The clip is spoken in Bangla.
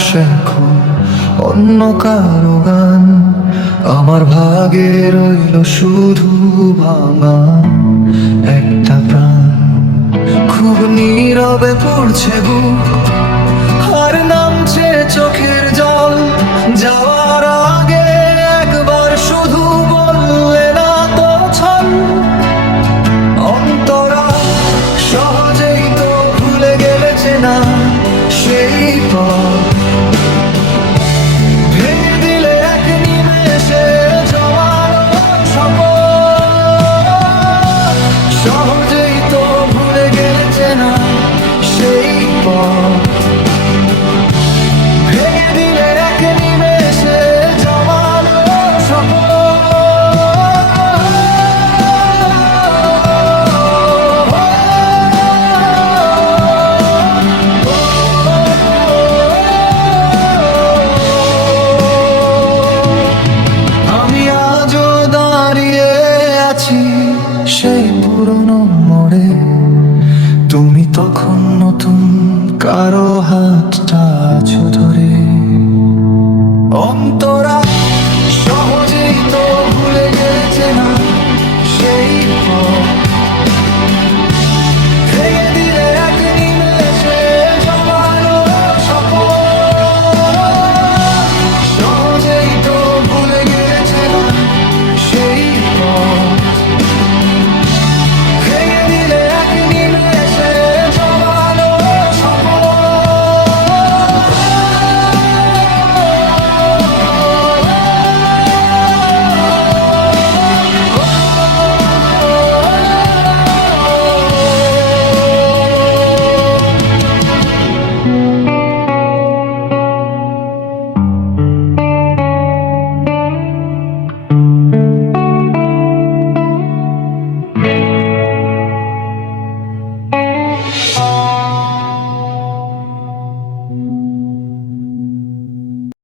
বাক্সে এখন অন্য কারো গান। আমার ভাগে রইল শুধু ভাঙা একটা প্রাণ। খুব নীরবে পড়ছে বুক, আর নামছে চোখের জল। যাওয়ার আগে একবার শুধু বললে না তো ছল। অন্তরা সহজেই তো ভুলে গেলেছে না সেই পথ। ভেঙে দিলে এক নিমেষে জমানো শপথ। সহজেই তো ভুলে গেলেছে না সেই পথ। ভেঙে দিলে এক নিমেষে জমানো আমি আজও দাঁড়িয়ে আছি সেই পুরনো মোড়ে। তুমি তখন নতুন কারো